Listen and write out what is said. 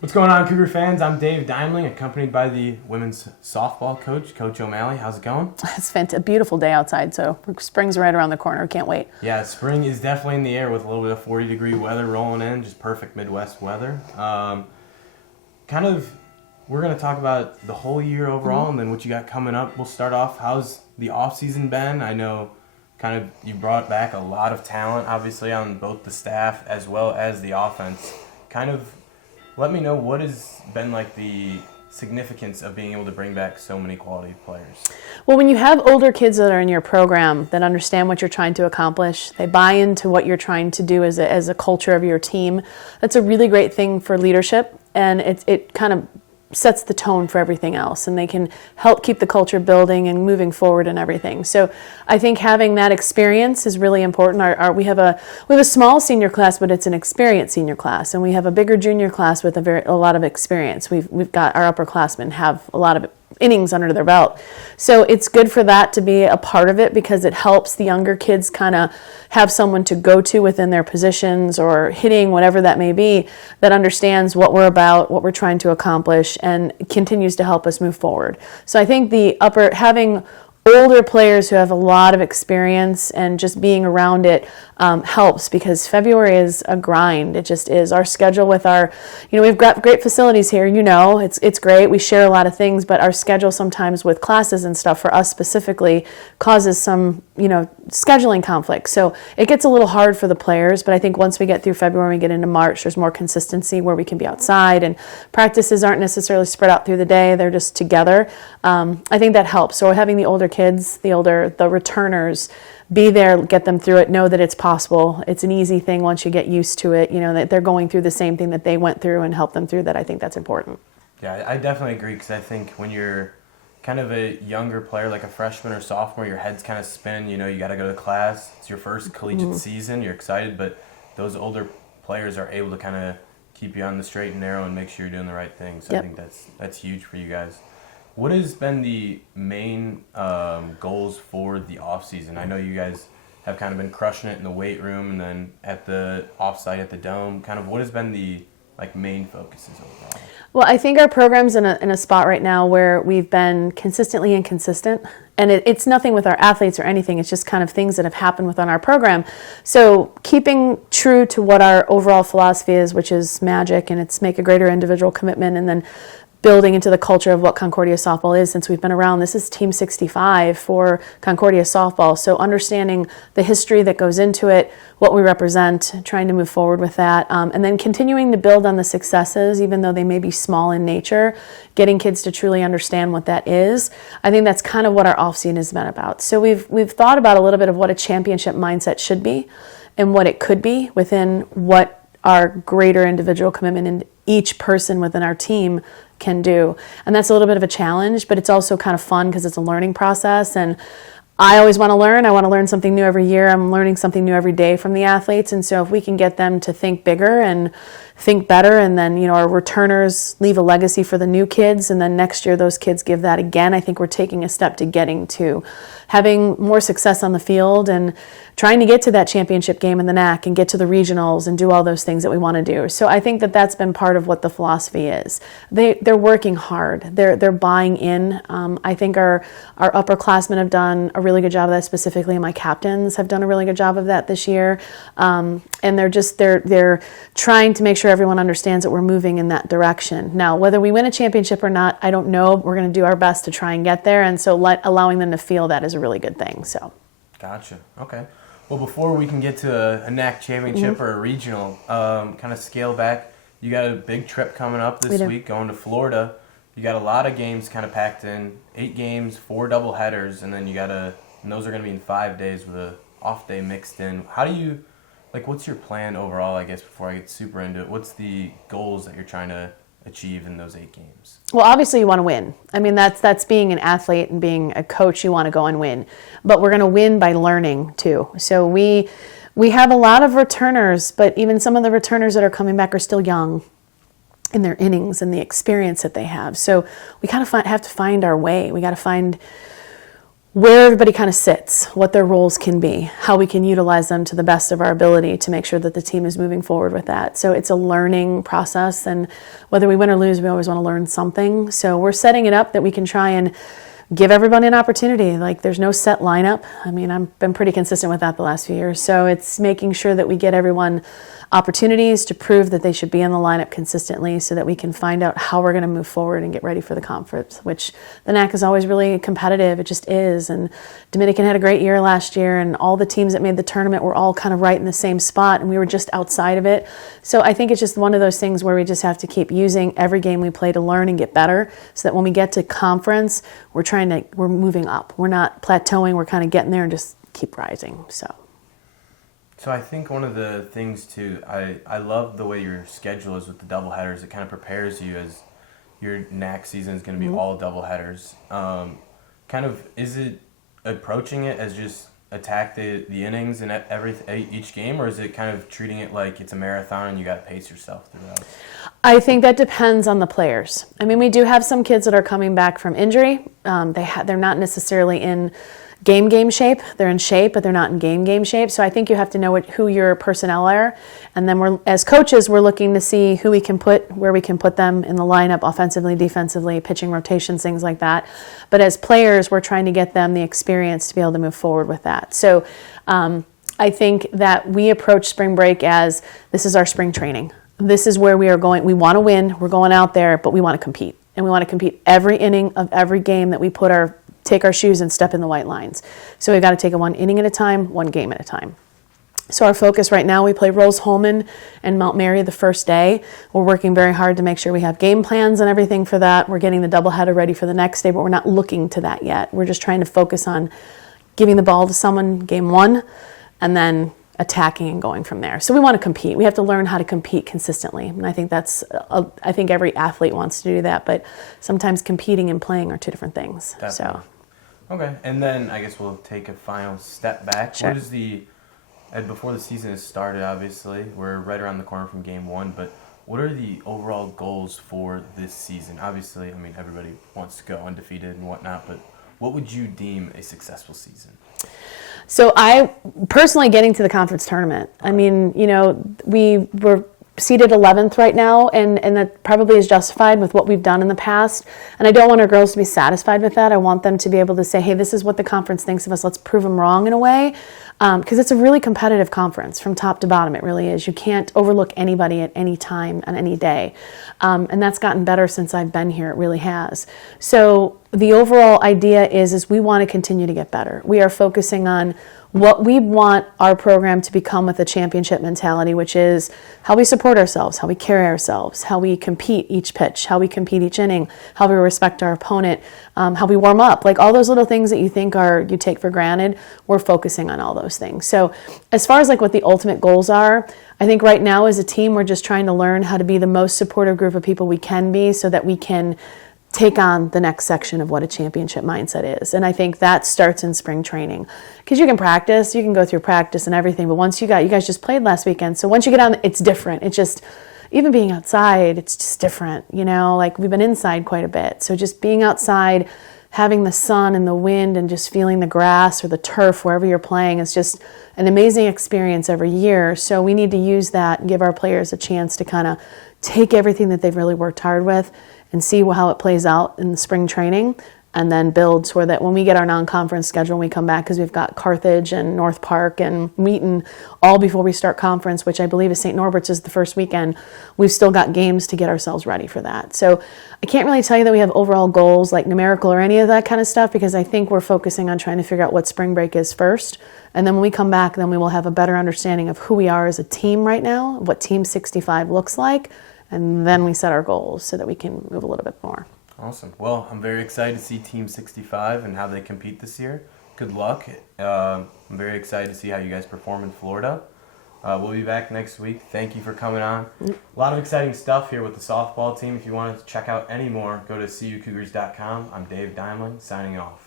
What's going on, Cougar fans? I'm Dave Dimling, accompanied by the women's softball coach, Coach O'Malley. How's it going? It's a beautiful day outside, so spring's right around the corner. Can't wait. Yeah, spring is definitely in the air with a little bit of 40-degree weather rolling in, just perfect Midwest weather. We're going to talk about the whole year overall and then what you got coming up. We'll start off, how's the off-season been? I know you brought back a lot of talent, obviously, on both the staff as well as the offense. Let me know what has been the significance of being able to bring back so many quality players. Well, when you have older kids that are in your program that understand what you're trying to accomplish, they buy into what you're trying to do as a culture of your team, that's a really great thing for leadership, and it kind of sets the tone for everything else, and they can help keep the culture building and moving forward and everything. So I think having that experience is really important. We have a small senior class, but it's an experienced senior class, and we have a bigger junior class with a lot of experience. We've got our upperclassmen have a lot of innings under their belt. So it's good for that to be a part of it because it helps the younger kids kind of have someone to go to within their positions or hitting, whatever that may be, that understands what we're about, what we're trying to accomplish, and continues to help us move forward. So I think having older players who have a lot of experience and just being around it helps, because February is a grind. It just is. Our schedule with we've got great facilities here, it's great. We share a lot of things, but our schedule sometimes with classes and stuff for us specifically causes some, scheduling conflicts. So it gets a little hard for the players, but I think once we get through February and we get into March, there's more consistency where we can be outside and practices aren't necessarily spread out through the day. They're just together. I think that helps. So having the older kids, the returners, be there, get them through it, know that it's possible. It's an easy thing once you get used to it, that they're going through the same thing that they went through, and help them through that. I think that's important. Yeah, I definitely agree, because I think when you're kind of a younger player, like a freshman or sophomore, your head's kind of spinning, you got to go to class. It's your first collegiate season. You're excited, but those older players are able to kind of keep you on the straight and narrow and make sure you're doing the right thing. So I think that's huge for you guys. What has been the main goals for the off-season? I know you guys have kind of been crushing it in the weight room and then at the off-site at the Dome. What has been the main focuses overall? Well, I think our program's in a spot right now where we've been consistently inconsistent. And it's nothing with our athletes or anything. It's just kind of things that have happened within our program. So keeping true to what our overall philosophy is, which is magic, and it's make a greater individual commitment, and then building into the culture of what Concordia Softball is since we've been around. This is Team 65 for Concordia Softball. So understanding the history that goes into it, what we represent, trying to move forward with that, and then continuing to build on the successes, even though they may be small in nature, getting kids to truly understand what that is. I think that's kind of what our off-season has been about. So we've thought about a little bit of what a championship mindset should be and what it could be within what our greater individual commitment in each person within our team can do. And that's a little bit of a challenge, but it's also kind of fun because it's a learning process, and I always want to learn. I want to learn something new every year. I'm learning something new every day from the athletes, and so if we can get them to think bigger and think better, and then our returners leave a legacy for the new kids, and then next year those kids give that again, I think we're taking a step to getting to having more success on the field and trying to get to that championship game in the NAC and get to the regionals and do all those things that we want to do. So I think that that's been part of what the philosophy is. They're working hard. They're buying in. I think our upperclassmen have done a really good job of that. Specifically, my captains have done a really good job of that this year. And they're trying to make sure everyone understands that we're moving in that direction. Now, whether we win a championship or not, I don't know. We're going to do our best to try and get there, and so allowing them to feel that is a really good thing. So, gotcha. Okay. Well, before we can get to a NAC championship or a regional, kind of scale back, you got a big trip coming up this week, going to Florida. You got a lot of games kind of packed in, 8 games, 4 double headers, and then and those are going to be in 5 days with a off day mixed in. How do you, what's your plan overall, I guess, before I get super into it? What's the goals that you're trying to achieve in those 8 games? Well, obviously you want to win. I mean, that's being an athlete and being a coach. You want to go and win, but we're going to win by learning too. So we have a lot of returners, but even some of the returners that are coming back are still young in their innings and the experience that they have. So we kind of have to find our way. We got to find where everybody kind of sits, what their roles can be, how we can utilize them to the best of our ability to make sure that the team is moving forward with that. So it's a learning process, and whether we win or lose, we always want to learn something. So we're setting it up that we can try and give everybody an opportunity. Like, there's no set lineup. I mean, I've been pretty consistent with that the last few years. So it's making sure that we get everyone opportunities to prove that they should be in the lineup consistently so that we can find out how we're going to move forward and get ready for the conference, which the NAC is always really competitive. It just is. And Dominican had a great year last year, and all the teams that made the tournament were all kind of right in the same spot, and we were just outside of it. So I think it's just one of those things where we just have to keep using every game we play to learn and get better, so that when we get to conference, we're moving up. We're not plateauing. We're kind of getting there and just keep rising. So I think one of the things too, I love the way your schedule is with the doubleheaders. It kind of prepares you as your NAC season is going to be all doubleheaders. Is it approaching it as just attack the innings in each game, or is it kind of treating it like it's a marathon and you got to pace yourself throughout? I think that depends on the players. I mean, we do have some kids that are coming back from injury. They're not necessarily in game shape. They're in shape, but they're not in game shape. So I think you have to know who your personnel are. And then as coaches, we're looking to see who we can where we can put them in the lineup offensively, defensively, pitching rotations, things like that. But as players, we're trying to get them the experience to be able to move forward with that. So I think that we approach spring break as this is our spring training. This is where we are going. We want to win. We're going out there, but we want to compete. And we want to compete every inning of every game that we take our shoes and step in the white lines. So we've got to take it one inning at a time, one game at a time. So our focus right now, we play Rose-Hulman and Mount Mary the first day. We're working very hard to make sure we have game plans and everything for that. We're getting the doubleheader ready for the next day, but we're not looking to that yet. We're just trying to focus on giving the ball to someone game one and then attacking and going from there. So we want to compete. We have to learn how to compete consistently. And I think I think every athlete wants to do that, but sometimes competing and playing are two different things. Definitely. Okay, and then I guess we'll take a final step back. Sure. What is before the season has started, obviously, we're right around the corner from game one, but what are the overall goals for this season? Obviously, I mean, everybody wants to go undefeated and whatnot, but what would you deem a successful season? So I personally getting to the conference tournament. I mean, we were seated 11th right now, and that probably is justified with what we've done in the past. And I don't want our girls to be satisfied with that. I want them to be able to say, hey, this is what the conference thinks of us. Let's prove them wrong in a way. Because it's a really competitive conference from top to bottom. It really is. You can't overlook anybody at any time on any day. And that's gotten better since I've been here. It really has. So the overall idea is we want to continue to get better. We are focusing on what we want our program to become with a championship mentality, which is how we support ourselves, how we carry ourselves, how we compete each pitch, how we compete each inning, how we respect our opponent, how we warm up. Like all those little things that you think you take for granted, we're focusing on all those things. So as far as like what the ultimate goals are, I think right now as a team, we're just trying to learn how to be the most supportive group of people we can be so that we can take on the next section of what a championship mindset is. And I think that starts in spring training. Because you can practice, you can go through practice and everything, but once you guys just played last weekend, so once you get on, it's different. It's just, even being outside, it's just different, like we've been inside quite a bit. So just being outside, having the sun and the wind and just feeling the grass or the turf wherever you're playing is just an amazing experience every year. So we need to use that and give our players a chance to kind of take everything that they've really worked hard with and see how it plays out in the spring training, and then build so that when we get our non-conference schedule, when we come back, because we've got Carthage and North Park and Wheaton all before we start conference, which I believe is St. Norbert's is the first weekend, we've still got games to get ourselves ready for that. So I can't really tell you that we have overall goals like numerical or any of that kind of stuff, because I think we're focusing on trying to figure out what spring break is first. And then when we come back, then we will have a better understanding of who we are as a team right now, what Team 65 looks like, and then we set our goals so that we can move a little bit more. Awesome. Well, I'm very excited to see Team 65 and how they compete this year. Good luck. I'm very excited to see how you guys perform in Florida. We'll be back next week. Thank you for coming on. A lot of exciting stuff here with the softball team. If you want to check out any more, go to cucougars.com. I'm Dave Diamond, signing off.